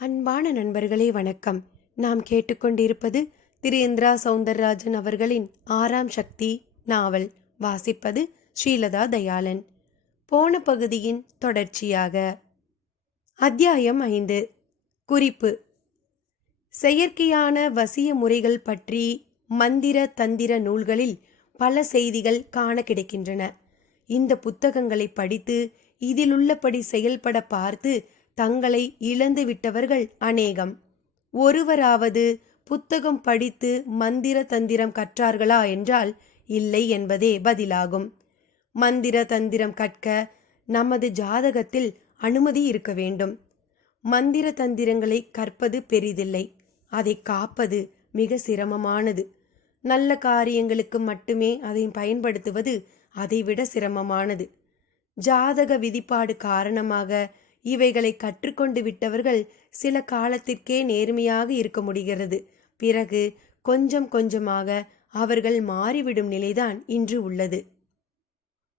அன்பான நண்பர்களே வணக்கம். நாம் கேட்டுக்கொண்டிருப்பது திரு இந்திரா சௌந்தரராஜன் அவர்களின் 6ஆம் சக்தி நாவல். வாசிப்பது ஸ்ரீலதா தயாளன். போன பகுதியின் தொடர்ச்சியாக. அத்தியாயம் 5. குறிப்பு: செயற்கையான வசிய முறைகள் பற்றி மந்திர தந்திர நூல்களில் பல செய்திகள் காண கிடைக்கின்றன. இந்த புத்தகங்களை படித்து இதிலுள்ளபடி செயல்பட பார்த்து தங்களை இழந்து விட்டவர்கள் அநேகம். ஒருவராவது புத்தகம் படித்து மந்திர தந்திரம் கற்றார்களா என்றால் இல்லை என்பதே பதிலாகும். மந்திர தந்திரம் கற்க நமது ஜாதகத்தில் அனுமதி இருக்க வேண்டும். மந்திர தந்திரங்களை கற்பது பெரிதில்லை, அதை காப்பது மிக சிரமமானது. நல்ல காரியங்களுக்கு மட்டுமே அதை பயன்படுத்துவது அதைவிட சிரமமானது. ஜாதக விதிப்பாடு காரணமாக இவைகளை கற்றுக்கொண்டு விட்டவர்கள் சில காலத்திற்கே நேர்மையாக இருக்க முடிகிறது. பிறகு கொஞ்சம் கொஞ்சமாக அவர்கள் மாறிவிடும் நிலைதான் இன்று உள்ளது.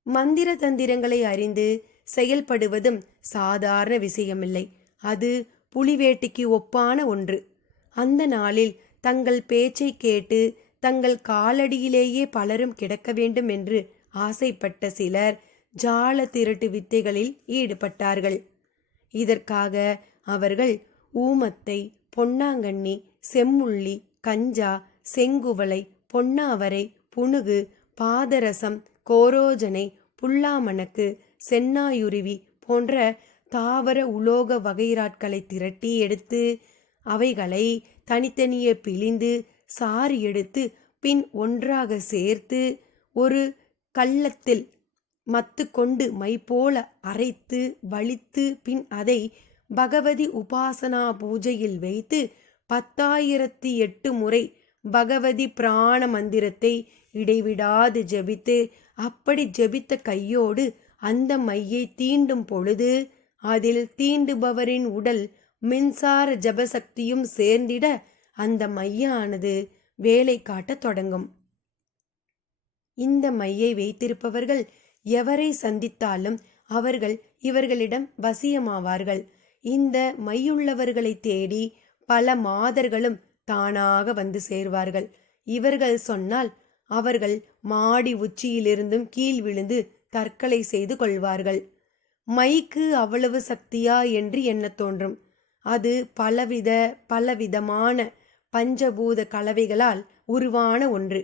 மந்திர தந்திரங்களை அறிந்து செயல்படுவதும் சாதாரண விஷயமில்லை. அது புலிவேட்டிக்கு ஒப்பான ஒன்று. அந்த நாளில் தங்கள் பேச்சை கேட்டு தங்கள் காலடியிலேயே பலரும் கிடக்க வேண்டும் என்று ஆசைப்பட்ட சிலர் ஜால திரட்டு வித்தைகளில் ஈடுபட்டார்கள். இதற்காக அவர்கள் ஊமத்தை, பொன்னாங்கண்ணி, செம்முள்ளி, கஞ்சா, செங்குவளை, பொன்னாவரை, புனுகு, பாதரசம், கோரோஜனை, புல்லாமணக்கு, சென்னாயுருவி போன்ற தாவர உலோக வகைராட்களை திரட்டி எடுத்து அவைகளை தனித்தனியே பிழிந்து சாறு எடுத்து பின் ஒன்றாக சேர்த்து ஒரு கள்ளத்தில் மத்து கொண்டு மை போல அரைத்து வலித்து பின் அதை பகவதி உபாசனா பூஜையில் வைத்து 10,008 முறை பகவதி பிராண மந்திரத்தை இடைவிடாது ஜெபித்து, அப்படி ஜெபித்த கையோடு அந்த மையை தீண்டும் பொழுது அதில் தீண்டுபவரின் உடல் மின்சார ஜபசக்தியும் சேர்ந்திட அந்த மையானது வேலை காட்டத் தொடங்கும். இந்த மையை வைத்திருப்பவர்கள் எவரை சந்தித்தாலும் அவர்கள் இவர்களிடம் வசியமாவார்கள். இந்த மையுள்ளவர்களை தேடி பல மாதர்களும் தானாக வந்து சேர்வார்கள். இவர்கள் சொன்னால் அவர்கள் மாடி உச்சியிலிருந்தும் கீழ் விழுந்து தற்கொலை செய்து கொள்வார்கள். மைக்கு அவ்வளவு சக்தியா என்று எண்ண தோன்றும். அது பலவிதமான பஞ்சபூத கலவைகளால் உருவான ஒன்று.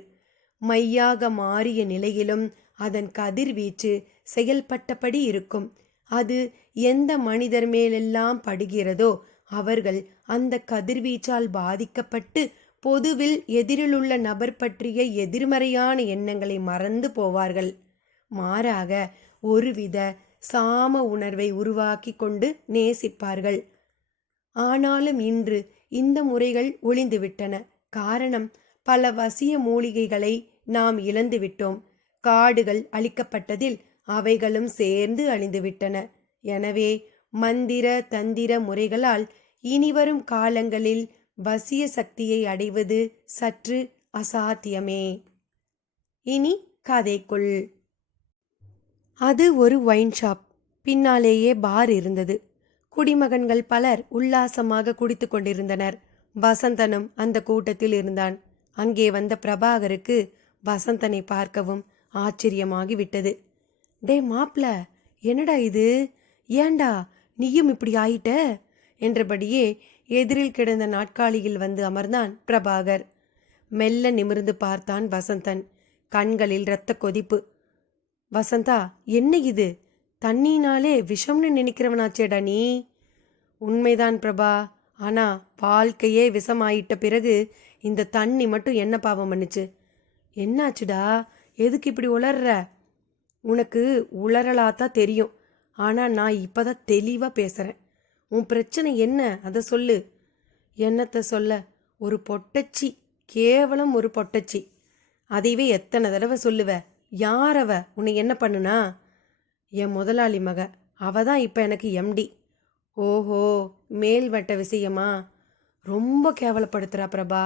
மையாக மாறிய நிலையிலும் அதன் கதிர்வீச்சு செயல்பட்டபடி இருக்கும். அது எந்த மனிதர் மேலெல்லாம் படுகிறதோ அவர்கள் அந்த கதிர்வீச்சால் பாதிக்கப்பட்டு பொதுவில் எதிரிலுள்ள நபர் பற்றிய எதிர்மறையான எண்ணங்களை மறந்து போவார்கள். மாறாக ஒருவித சாம உணர்வை உருவாக்கி கொண்டு நேசிப்பார்கள். ஆனாலும் இன்று இந்த முறைகள் ஒளிந்துவிட்டன. காரணம், பல வசிய மூலிகைகளை நாம் இழந்துவிட்டோம். காடுகள் அழிக்கப்பட்டதில் அவைகளும் சேர்ந்து அழிந்துவிட்டன. எனவே மந்திர தந்திர முறைகளால் இனிவரும் காலங்களில் வசிய சக்தியை அடைவது சற்று அசாத்தியமே. இனி கதைக்குள். அது ஒரு ஒயின் ஷாப். பின்னாலேயே பார் இருந்தது. குடிமகன்கள் பலர் உல்லாசமாக குடித்து கொண்டிருந்தனர். வசந்தனும் அந்த கூட்டத்தில் இருந்தான். அங்கே வந்த பிரபாகருக்கு வசந்தனை பார்க்கவும் ஆச்சரியமாகி விட்டது. டே மாப்ள, என்னடா இது? ஏண்டா நீயும் இப்படி ஆயிட்ட என்றபடியே எதிரில் கிடந்த நாட்காலியில் வந்து அமர்ந்தான் பிரபாகர். மெல்ல நிமிர்ந்து பார்த்தான் வசந்தன். கண்களில் இரத்த கொதிப்பு. வசந்தா, என்ன இது? தண்ணினாலே விஷம்னு நினைக்கிறவனாச்சேடா நீ. உண்மைதான் பிரபா, ஆனா வாழ்க்கையே விஷமாயிட்ட பிறகு இந்த தண்ணி மட்டும் என்ன பாவம் பண்ணுச்சு? என்னாச்சுடா? எதுக்கு இப்படி உளர்ற? உனக்கு உளறலாத்தான் தெரியும். ஆனால் நான் இப்போதான் தெளிவாக பேசுகிறேன். உன் பிரச்சனை என்ன, அதை சொல்லு. என்னத்தை சொல்ல? ஒரு பொட்டச்சி, கேவலம் ஒரு பொட்டச்சி. அதைவே எத்தனை தடவை சொல்லுவ? யாரவ? உன்னை என்ன பண்ணுனா? என் முதலாளி மக. அவ தான் இப்போ எனக்கு எம்டி. ஓஹோ, மேல்வட்ட விஷயமா? ரொம்ப கேவலப்படுத்துகிறா பிரபா.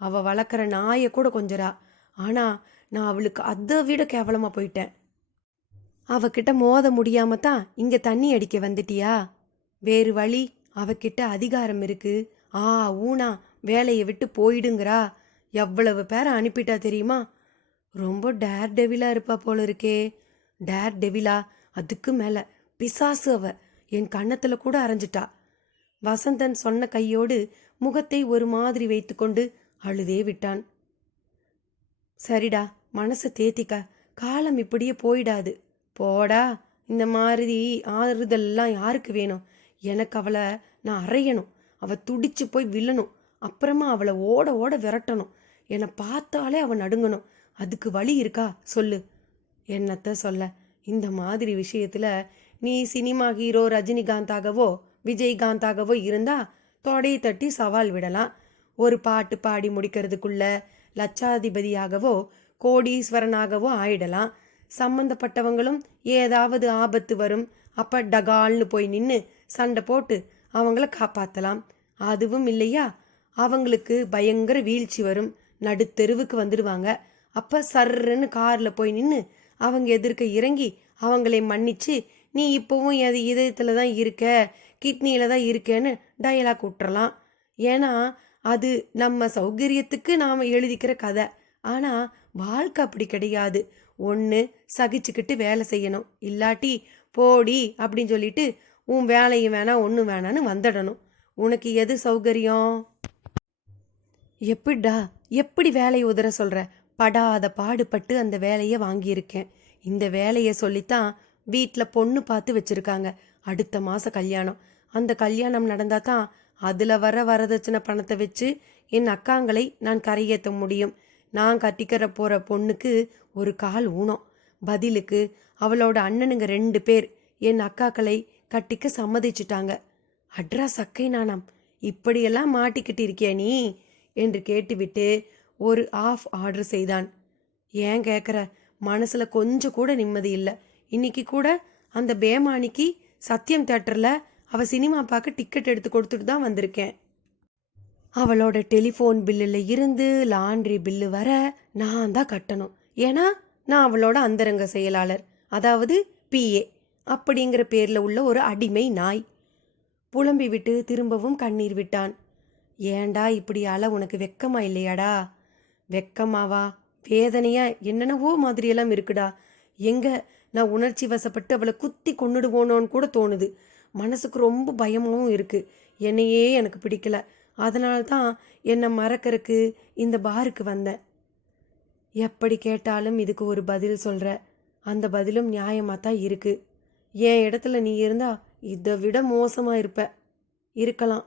அவள் வளர்க்குற நாயை கூட கொஞ்சரா. ஆனால் நான் அவளுக்கு அதை விட கேவலமாக போயிட்டேன். அவகிட்ட மோத முடியாம தான் இங்கே தண்ணி அடிக்க வந்துட்டியா? வேறு வழி அவகிட்ட அதிகாரம் இருக்கு. ஆ ஊனா வேலையை விட்டு போயிடுங்கிறா. எவ்வளவு பேரை அனுப்பிட்டா தெரியுமா? ரொம்ப டேர் டெவிலா இருப்பா போல இருக்கே. டேர் டெவிலா? அதுக்கு மேல பிசாசு அவ. என் கன்னத்துல கூட அரைஞ்சிட்டா. வசந்தன் சொன்ன கையோடு முகத்தை ஒரு மாதிரி வைத்துக்கொண்டு அழுதே விட்டான். சரிடா, மனசை தேத்திக்க. காலம் இப்படியே போயிடாது. போடா, இந்த மாதிரி ஆறுதல்லாம் யாருக்கு வேணும்? எனக்கு அவளை நான் அறையணும். அவ துடிச்சு போய் வில்லணும். அப்புறமா அவளை ஓட ஓட விரட்டணும். என்னை பார்த்தாலே அவன் நடுங்கணும். அதுக்கு வழி இருக்கா சொல்லு? என்னத்த சொல்ல? இந்த மாதிரி விஷயத்துல நீ சினிமா ஹீரோ ரஜினிகாந்தாகவோ விஜயகாந்தாகவோ இருந்தா தொடையை தட்டி சவால் விடலாம். ஒரு பாட்டு பாடி முடிக்கிறதுக்குள்ள லட்சாதிபதியாகவோ கோடீஸ்வரனாகவோ ஆயிடலாம். சம்பந்தப்பட்டவங்களும் ஏதாவது ஆபத்து வரும், அப்ப டகால்னு போய் நின்று சண்டை போட்டு அவங்கள காப்பாற்றலாம். அதுவும் இல்லையா, அவங்களுக்கு பயங்கர வீழ்ச்சி வரும், நடுத்தெருவுக்கு வந்துடுவாங்க. அப்ப சர்ன்னு கார்ல போய் நின்று அவங்க எதிர்க்க இறங்கி அவங்களை மன்னிச்சு, நீ இப்போவும் அது இதயத்துல தான் இருக்க, கிட்னியில தான் இருக்கேன்னு டயலாக் விட்டுறலாம். ஏன்னா அது நம்ம சௌகரியத்துக்கு நாம் எழுதிக்கிற கதை. ஆனால் வாழ்க்கை அப்படி கிடையாது. ஒன்று சகிச்சுக்கிட்டு வேலை செய்யணும், இல்லாட்டி போடி அப்படின்னு சொல்லிட்டு உன் வேலையும் வேணாம் ஒன்றும் வேணான்னு வந்துடணும். உனக்கு எது சௌகரியம்? எப்படிடா, எப்படி வேலையை உதற சொல்கிற? படாத பாடுபட்டு அந்த வேலையை வாங்கியிருக்கேன். இந்த வேலையை சொல்லித்தான் வீட்டில் பொண்ணு பார்த்து வச்சுருக்காங்க. அடுத்த மாதம் கல்யாணம். அந்த கல்யாணம் நடந்தால் தான் அதில் வர வரதட்சணை பணத்தை வச்சு என் அக்காங்களை நான் கரையேற்ற முடியும். நான் கட்டிக்கிற போகிற பொண்ணுக்கு ஒரு கால் ஊனம். பதிலுக்கு அவளோட அண்ணனுங்க 2 பேர் என் அக்காக்களை கட்டிக்க சம்மதிச்சிட்டாங்க. அட்ரா சக்கை நாணம், இப்படியெல்லாம் மாட்டிக்கிட்டு இருக்கிய நீ என்று கேட்டுவிட்டு ஒரு ஆஃப் ஆர்டர் செய்தான். ஏன் கேட்குற? மனசில் கொஞ்சம் கூட நிம்மதி இல்லை. இன்னைக்கு கூட அந்த பேமானிக்கு சத்யம் தேட்டரில் அவள் சினிமா பார்க்க டிக்கெட் எடுத்து கொடுத்துட்டு தான் வந்திருக்கேன். அவளோட டெலிஃபோன் பில்லில் இருந்து லாண்ட்ரி பில்லு வர நான் தான் கட்டணும். ஏன்னா நான் அவளோட அந்தரங்க செயலாளர், அதாவது பிஏ அப்படிங்கிற பேரில் உள்ள ஒரு அடிமை நாய். புலம்பி விட்டு திரும்பவும் கண்ணீர் விட்டான். ஏண்டா இப்படி உனக்கு வெக்கமா இல்லையாடா? வெக்கமாவா வேதனையா என்னென்னவோ மாதிரியெல்லாம் இருக்குடா. எங்க நான் உணர்ச்சி வசப்பட்டு அவளை குத்தி கொன்னுடுவோனோன்னு கூட தோணுது. மனசுக்கு ரொம்ப பயமாகவும் இருக்கு. என்னையே எனக்கு பிடிக்கல. அதனால்தான் என்னை மறக்கறக்கு இந்த பாருக்கு வந்தேன். எப்படி கேட்டாலும் இதுக்கு ஒரு பதில் சொல்கிற. அந்த பதிலும் நியாயமாக தான் இருக்கு. என் இடத்துல நீ இருந்தா இதை விட மோசமாக இருக்கலாம்.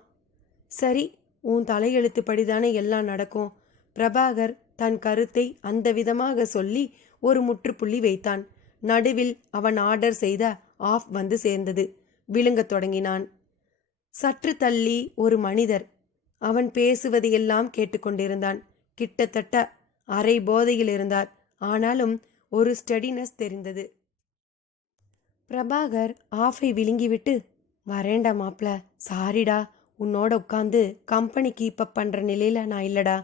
சரி, உன் தலையெழுத்துப்படி தானே எல்லாம் நடக்கும். பிரபாகர் தன் கருத்தை அந்த விதமாக சொல்லி ஒரு முற்றுப்புள்ளி வைத்தான். நடுவில் அவன் ஆர்டர் செய்த ஆஃப் வந்து சேர்ந்தது. விழுங்கத் தொடங்கினான். சற்று தள்ளி ஒரு மனிதர் அவன் பேசுவதையெல்லாம் கேட்டுக்கொண்டிருந்தான். கிட்டத்தட்ட அரை போதையில் இருந்தார். ஆனாலும் ஒரு ஸ்டெடினஸ் தெரிந்தது. பிரபாகர் ஆஃபை விழுங்கிவிட்டு, வரேண்டா மாப்ள, சாரிடா, உன்னோட உட்காந்து கம்பெனி கீப் அப் பண்ணுற நிலையில் நான் இல்லடா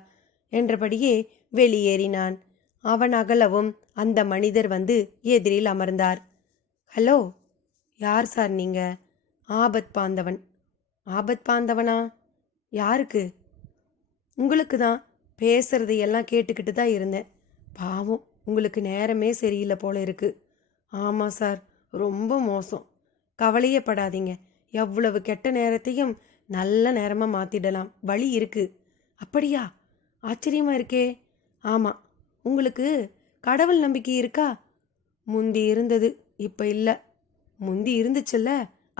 என்றபடியே வெளியேறினான். அவன் அகலவும் அந்த மனிதர் வந்து எதிரில் அமர்ந்தார். ஹலோ, யார் சார் நீங்க? ஆபத் பாந்தவன். ஆபத் பாந்தவனா? யாருக்கு? உங்களுக்கு தான். பேசுறதையெல்லாம் கேட்டுக்கிட்டு தான் இருந்தேன். பாவம், உங்களுக்கு நேரமே சரியில்லை போல இருக்கு. ஆமாம் சார், ரொம்ப மோசம். கவலையே படாதீங்க. எவ்வளவு கெட்ட நேரத்தையும் நல்ல நேரமாக மாற்றிடலாம். வழி இருக்கு. அப்படியா? ஆச்சரியமா இருக்கே. ஆமாம். உங்களுக்கு கடவுள் நம்பிக்கை இருக்கா? முந்தி இருந்தது, இப்போ இல்லை. முந்தி இருந்துச்சுல்ல,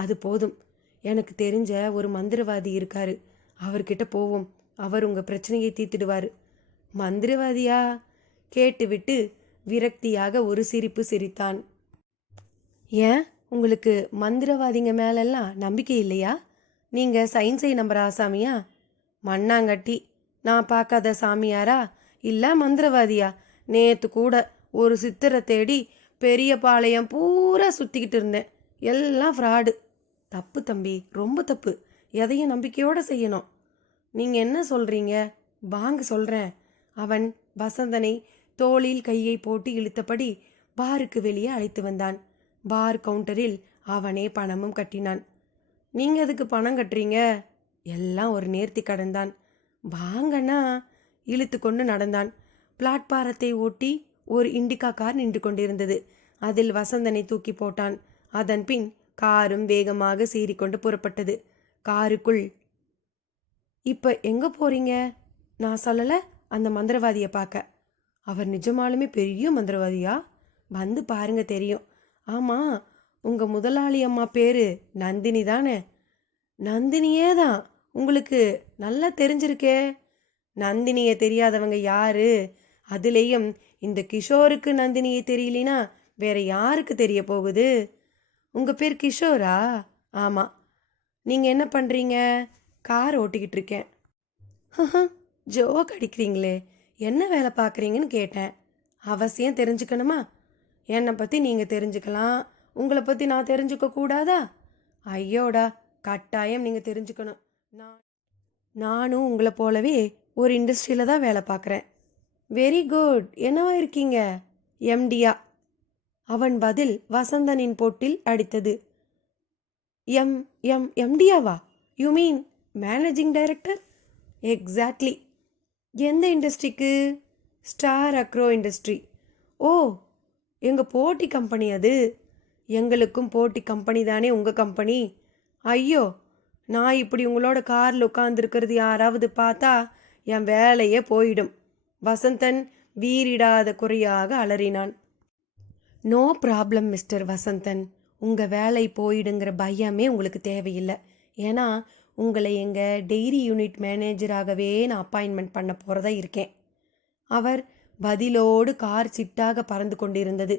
அது போதும். எனக்கு தெரிஞ்ச ஒரு மந்திரவாதி இருக்காரு. அவர்கிட்ட போவோம். அவர் உங்கள் பிரச்சனையை தீர்த்திடுவார். மந்திரவாதியா? கேட்டுவிட்டு விரக்தியாக ஒரு சிரிப்பு சிரித்தான். ஏன், உங்களுக்கு மந்திரவாதிங்க மேலெல்லாம் நம்பிக்கை இல்லையா? நீங்கள் சயின்ஸை நம்புற ஆசாமியா? மண்ணாங்கட்டி. நான் பார்க்காத சாமியாரா இல்லை மந்திரவாதியா? நேற்று கூட ஒரு சித்தரை தேடி பெரிய பாளையம் பூரா சுற்றிக்கிட்டு இருந்தேன். எல்லாம் ஃப்ராடு. தப்பு தம்பி, ரொம்ப தப்பு. எதையும் நம்பிக்கையோடு செய்யணும். நீங்கள் என்ன சொல்கிறீங்க? வாங்க சொல்கிறேன். அவன் வசந்தனை தோளில் கையை போட்டு இழுத்தபடி பாருக்கு வெளியே அழைத்து வந்தான். பார் கவுண்டரில் அவனே பணமும் கட்டினான். நீங்கள் எதுக்கு பணம் கட்டுறீங்க? எல்லாம் ஒரு நேர்த்தி கடன் தான். வாங்கன்னா இழுத்து கொண்டு நடந்தான். பிளாட்பாரத்தை ஒட்டி ஒரு இண்டிகா கார் நின்று கொண்டிருந்தது. அதில் வசந்தனை தூக்கி போட்டான். அதன் பின் காரும் வேகமாக சீறிக்கொண்டு புறப்பட்டது. காருக்குள், இப்போ எங்கே போறீங்க? நான் சொல்லலை, அந்த மந்திரவாதியை பார்க்க. அவர் நிஜமாலுமே பெரிய மந்திரவாதியா? வந்து பாருங்க தெரியும். ஆமாம், உங்கள் முதலாளி அம்மா பேர் நந்தினி தானே? நந்தினியே தான். உங்களுக்கு நல்லா தெரிஞ்சிருக்கே. நந்தினியை தெரியாதவங்க யாரு? அதுலேயும் இந்த கிஷோருக்கு நந்தினியை தெரியலினா வேற யாருக்கு தெரிய போகுது? உங்கள் பேர் கிஷோரா? ஆமாம். நீங்கள் என்ன பண்ணுறீங்க? கார் ஓட்டிக்கிட்டு இருக்கேன். ஜோக் அடிக்கிறீங்களே. என்ன வேலை பார்க்குறீங்கன்னு கேட்டேன். அவசியம் தெரிஞ்சுக்கணுமா? என்னை பற்றி நீங்கள் தெரிஞ்சுக்கலாம், உங்களை பற்றி நான் தெரிஞ்சுக்க கூடாதா? ஐயோடா, கட்டாயம் நீங்கள் தெரிஞ்சுக்கணும். நானும் உங்களை போலவே ஒரு இண்டஸ்ட்ரியில் தான் வேலை பார்க்குறேன். Very good. என்னவா இருக்கீங்க? எம்டியா? அவன் பதில் வசந்தனின் பொட்டில் அடித்தது. எம் எம்டியாவா? You mean managing director? Exactly. எந்த இண்டஸ்ட்ரிக்கு? Star agro industry. ஓ, எங்கள் போட்டி கம்பெனி அது. எங்களுக்கும் போட்டி கம்பெனி தானே உங்கள் கம்பெனி. ஐயோ, நான் இப்படி உங்களோட காரில் உட்காந்துருக்கிறது யாராவது பார்த்தா என் வேலையே போயிடும். வசந்தன் வீறிடாத குறையாக அலறினான். No problem mister Vasanthan. உங்கள் வேலை போயிடுங்கிற பயமே உங்களுக்கு தேவையில்லை. ஏன்னா உங்களை எங்கள் டெய்ரி யூனிட் மேனேஜராகவே நான் அப்பாயின்மெண்ட் பண்ண போகிறதா இருக்கேன். அவர் பதிலோடு கார் சிட்டாக பறந்து கொண்டிருந்தது.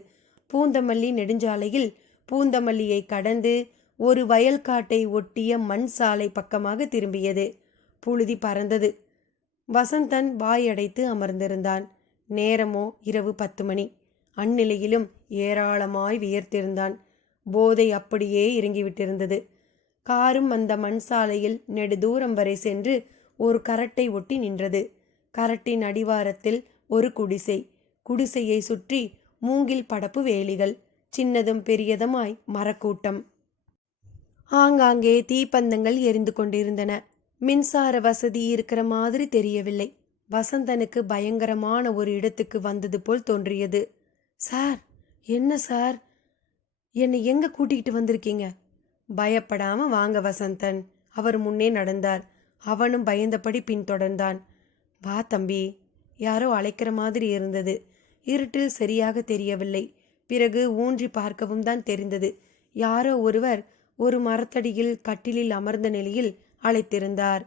பூந்தமல்லி நெடுஞ்சாலையில் பூந்தமல்லியை கடந்து ஒரு வயல்காட்டை ஒட்டிய மண் சாலை பக்கமாக திரும்பியது. புழுதி பறந்தது. வசந்தன் வாயடைத்து அமர்ந்திருந்தான். நேரமோ இரவு 10 மணி. அந்நிலையிலும் ஏராளமாய் வியர்த்திருந்தான். போதை அப்படியே இறங்கிவிட்டிருந்தது. காரும் அந்த மண் சாலையில் நெடுதூரம் வரை சென்று ஒரு கரட்டை ஒட்டி நின்றது. கரட்டின் அடிவாரத்தில் ஒரு குடிசை. குடிசையை சுற்றி மூங்கில் படப்பு வேலிகள், சின்னதும் பெரியதுமாய் மரக்கூட்டம். ஆங்காங்கே தீப்பந்தங்கள் எரிந்து கொண்டிருந்தன. மின்சார வசதி இருக்கிற மாதிரி தெரியவில்லை. வசந்தனுக்கு பயங்கரமான ஒரு இடத்துக்கு வந்தது போல் தோன்றியது. சார், என்ன சார், என்னை எங்க கூட்டிகிட்டு வந்திருக்கீங்க? பயப்படாம வாங்க வசந்தன். அவர் முன்னே நடந்தார். அவனும் பயந்தபடி பின்தொடர்ந்தான். வா தம்பி. யாரோ அழைக்கிற மாதிரி இருந்தது. இருட்டில் சரியாக தெரியவில்லை. பிறகு ஊன்றி பார்க்கவும் தான் தெரிந்தது. யாரோ ஒருவர் ஒரு மரத்தடியில் கட்டிலில் அமர்ந்த நிலையில் அழைத்திருந்தார்.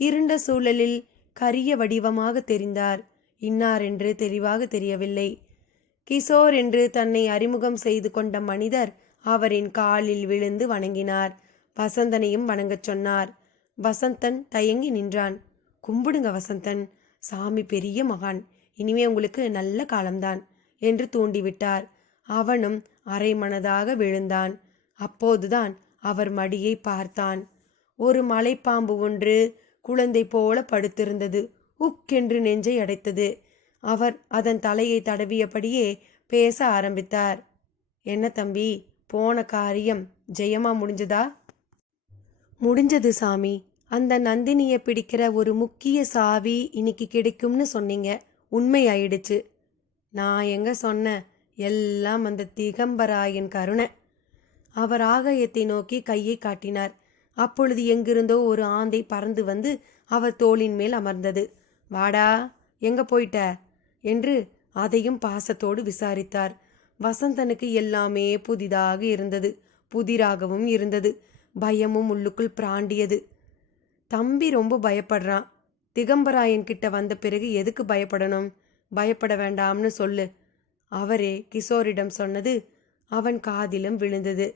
இருண்ட சூழலில் கரிய வடிவமாக தெரிந்தார். இன்னார் என்று தெளிவாக தெரியவில்லை. கிஷோர் என்று தன்னை அறிமுகம் செய்து கொண்ட மனிதர் அவரின் காலில் விழுந்து வணங்கினார். வசந்தனையும் வணங்கச் சொன்னார். வசந்தன் தயங்கி நின்றான். கும்பிடுங்க வசந்தன், சாமி பெரிய மகான், இனிமே உங்களுக்கு நல்ல காலம்தான் என்று தூண்டிவிட்டார். அவனும் அரைமனதாக விழுந்தான். அப்போதுதான் அவர் மடியை பார்த்தான். ஒரு மலைப்பாம்பு ஒன்று குழந்தை போல படுத்திருந்தது. உக்கென்று நெஞ்சை அடைத்தது. அவர் அதன் தலையை தடவியபடியே பேச ஆரம்பித்தார். என்ன தம்பி, போன காரியம் ஜெயமா முடிஞ்சதா? முடிஞ்சது சாமி. அந்த நந்தினியை பிடிக்கிற ஒரு முக்கிய சாவி இன்னைக்கு கிடைக்கும்னு சொன்னீங்க. உண்மையாயிடுச்சு. நான் எங்க சொன்னேன்? எல்லாம் அந்த திகம்பராயன் கருணை. அவர் ஆகாயத்தை நோக்கி கையை காட்டினார். அப்பொழுது எங்கிருந்தோ ஒரு ஆந்தை பறந்து வந்து அவர் தோளின் மேல் அமர்ந்தது. வாடா, எங்க போயிட்ட என்று அதையும் பாசத்தோடு விசாரித்தார். வசந்தனுக்கு எல்லாமே புதிதாக இருந்தது, புதிராகவும் இருந்தது. பயமும் உள்ளுக்குள் பிராண்டியது. தம்பி ரொம்ப பயப்படுறான். திகம்பராயன் கிட்ட வந்த பிறகு எதுக்கு பயப்படணும்? பயப்பட வேண்டாம்னு சொல்லு. அவரே கிஷோரிடம் சொன்னது அவன் காதிலும் விழுந்தது.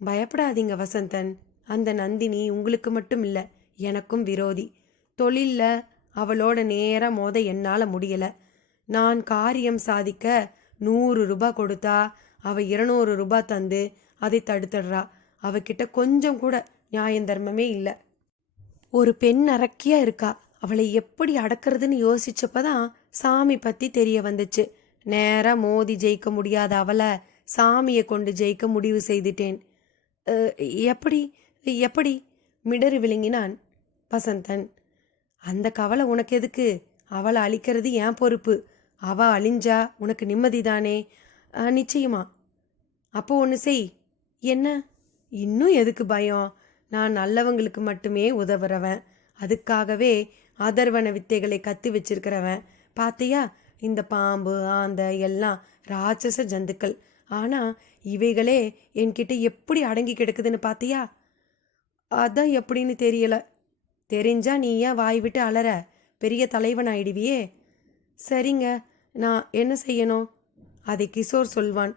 பயப்படாதீங்க வசந்தன். அந்த நந்தினி உங்களுக்கு மட்டும் இல்லை, எனக்கும் விரோதி. தொழில்ல அவளோட நேராக மோத என்னால் முடியலை. நான் காரியம் சாதிக்க 100 ரூபாய் கொடுத்தா அவ 200 ரூபாய் தந்து அதை தடுத்துடுறா. அவகிட்ட கொஞ்சம் கூட நியாயம் தர்மமே இல்லை. ஒரு பெண் அரக்கியா இருக்கா. அவளை எப்படி அடக்கிறதுன்னு யோசிச்சப்பதான் சாமி பற்றி தெரிய வந்துச்சு. நேராக மோதி ஜெயிக்க முடியாத அவளை சாமியை கொண்டு ஜெயிக்க முடிவு செய்துட்டேன். எப்படி? எப்படி? மிடறு விழுங்கினான் வசந்தன். அந்த கவலை உனக்கு எதுக்கு? அவளை அழிக்கிறது என் பொறுப்பு. அவ அழிஞ்சா உனக்கு நிம்மதிதானே? நிச்சயமா. அப்போ ஒன்று செய். என்ன? இன்னும் எதுக்கு பயம்? நான் நல்லவங்களுக்கு மட்டுமே உதவுறவன். அதுக்காகவே அதர்வன வித்தைகளை கற்று வச்சிருக்கிறவன். பாத்தியா, இந்த பாம்பு ஆந்த எல்லாம் ராட்சச ஜந்துக்கள். ஆனால் இவைகளே என்கிட்ட எப்படி அடங்கி கிடக்குதுன்னு பாத்தியா? அதான் எப்படின்னு தெரியல. தெரிஞ்சா நீ ஏன் வாய் விட்டு அலற? பெரிய தலைவன் ஆயிடுவியே. சரிங்க, நான் என்ன செய்யணும்? அதை கிஷோர் சொல்வான்.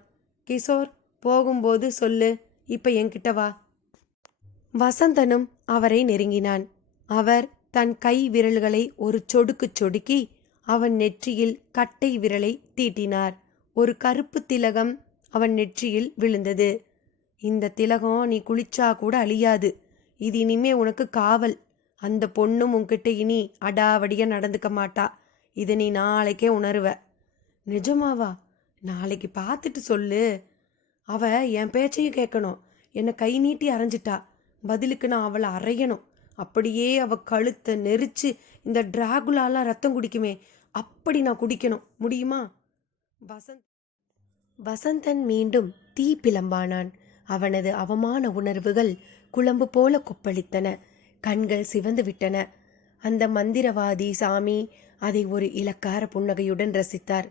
கிஷோர், போகும்போது சொல்லு. இப்ப என்கிட்ட வா. வசந்தனும் அவரை நெருங்கினான். அவர் தன் கை விரல்களை ஒரு சொடுக்கு சொடுக்கி அவன் நெற்றியில் கட்டை விரலை தீட்டினார். ஒரு கருப்பு திலகம் அவன் நெற்றியில் விழுந்தது. இந்த திலகம் நீ குளிச்சா கூட அழியாது. இது இனிமே உனக்கு காவல். அந்த பொண்ணும் உன்கிட்ட இனி அடாவடியா நடந்துக்க மாட்டா. இதை நீ நாளைக்கே உணருவ. நிஜமாவா? நாளைக்கு பார்த்துட்டு சொல்லு. அவ என் பேச்சையும் கேட்கணும். என்னை கை நீட்டி அரைஞ்சிட்டா. பதிலுக்கு நான் அவளை அரையணும். அப்படியே அவ கழுத்தை நெரிச்சு இந்த டிராகுலாலாம் ரத்தம் குடிக்குமே, அப்படி நான் குடிக்கணும். முடியுமா? வசந்தன் மீண்டும் தீ பிளம்பானான். அவனது அவமான உணர்வுகள் குழம்பு போல கொப்பளித்தன. கண்கள் சிவந்து விட்டன. அந்த மந்திரவாதி சாமி அதை ஒரு இலக்கார புன்னகையுடன் ரசித்தார்.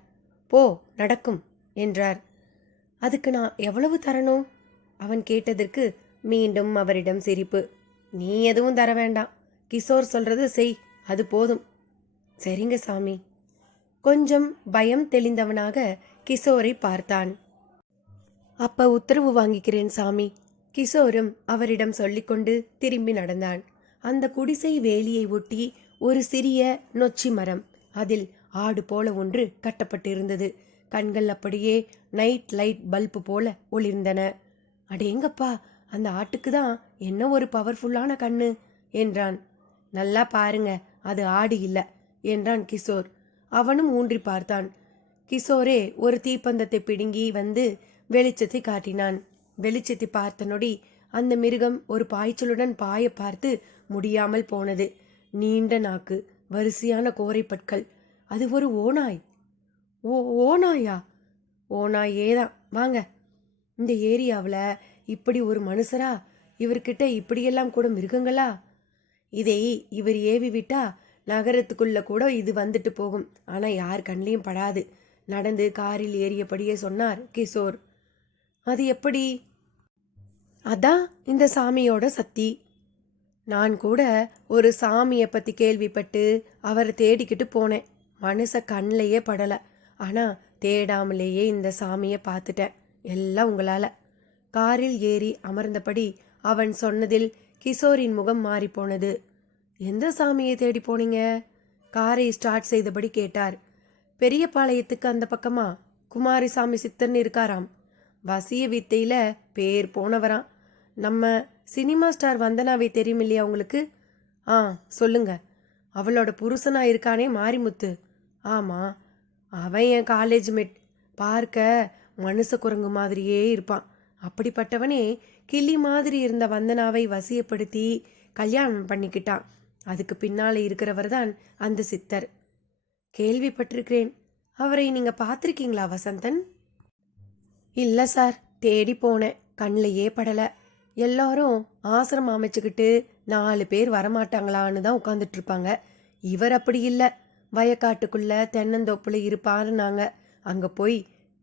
போ, நடக்கும் என்றார். அதுக்கு நான் எவ்வளவு தரணும்? அவன் கேட்டதற்கு மீண்டும் அவரிடம் சிரிப்பு. நீ எதுவும் தர வேண்டாம். கிஷோர் சொல்றது செய், அது போதும். சரிங்க சாமி. கொஞ்சம் பயம் தெளிந்தவனாக கிஷோரை பார்த்தான். அப்ப உத்தரவு வாங்கிக்கிறேன் சாமி. கிஷோரும் அவரிடம் சொல்லிக்கொண்டு திரும்பி நடந்தான். அந்த குடிசை வேலியை ஒட்டி ஒரு சிறிய நொச்சி மரம். அதில் ஆடு போல ஒன்று கட்டப்பட்டிருந்தது. கண்கள் அப்படியே நைட் லைட் பல்பு போல ஒளிர்ந்தன. அடேங்கப்பா, அந்த ஆட்டுக்கு தான் என்ன ஒரு பவர்ஃபுல்லான கண்ணு என்றான். நல்லா பாருங்க, அது ஆடு இல்ல என்றான் கிஷோர். அவனும் ஊன்றி பார்த்தான். கிஷோரே ஒரு தீப்பந்தத்தை பிடுங்கி வந்து வெளிச்சத்தை காட்டினான். வெளிச்சத்தை பார்த்த நொடி அந்த மிருகம் ஒரு பாய்ச்சலுடன் பாய பார்த்து முடியாமல் போனது. நீண்ட நாக்கு, வரிசையான கோரைப்பற்கள். அது ஒரு ஓநாய். ஓநாயா? ஓநாயேதான். வாங்க. இந்த ஏரியாவில் இப்படி ஒரு மனுஷரா? இவர்கிட்ட இப்படியெல்லாம் கூட மிருகங்களா? இதை இவர் ஏவி விட்டா நகரத்துக்குள்ள கூட இது வந்துட்டு போகும். ஆனா யார் கண்ணிலையும் படாது. நடந்து காரில் ஏறியபடியே சொன்னார் கிஷோர். அது எப்படி? அதான் இந்த சாமியோட சக்தி. நான் கூட ஒரு சாமியை பற்றி கேள்விப்பட்டு அவரை தேடிக்கிட்டு போனேன். மனுஷ கண்ணிலேயே படலை. ஆனால் தேடாமலேயே இந்த சாமியை பார்த்துட்டேன். எல்லாம் உங்களால். காரில் ஏறி அமர்ந்தபடி அவன் சொன்னதில் கிஷோரின் முகம் மாறிப்போனது. எந்த சாமியை தேடி போனீங்க? காரை ஸ்டார்ட் செய்தபடி கேட்டார். பெரியபாளையத்துக்கு அந்த பக்கமா குமாரிசாமி சித்தர்னு இருக்காராம். வசிய வித்தையில் பேர் போனவராம். நம்ம சினிமா ஸ்டார் வந்தனாவை தெரியும் இல்லையா உங்களுக்கு? சொல்லுங்க. அவளோட புருஷனா இருக்கானே மாரிமுத்து. ஆமாம், அவன் என் காலேஜ் மேட். பார்க்க மனுஷ குரங்கு மாதிரியே இருப்பான். அப்படிப்பட்டவனே கிளி மாதிரி இருந்த வந்தனாவை வசியப்படுத்தி கல்யாணம் பண்ணிக்கிட்டான். அதுக்கு பின்னால இருக்கிறவர் தான் அந்த சித்தர். கேள்விப்பட்டிருக்கிறேன். அவரை நீங்க பார்த்துருக்கீங்களா வசந்தன்? இல்லை சார், தேடி போனேன். கண்ணிலேயே படலை. எல்லாரும் ஆசிரமம் அமைச்சுக்கிட்டு 4 பேர் வரமாட்டாங்களான்னு தான் உட்காந்துட்டு இருப்பாங்க. இவர் அப்படி இல்லை. வயக்காட்டுக்குள்ள தென்னந்தோப்புல இருப்பாருன்னாங்க. அங்கே போய்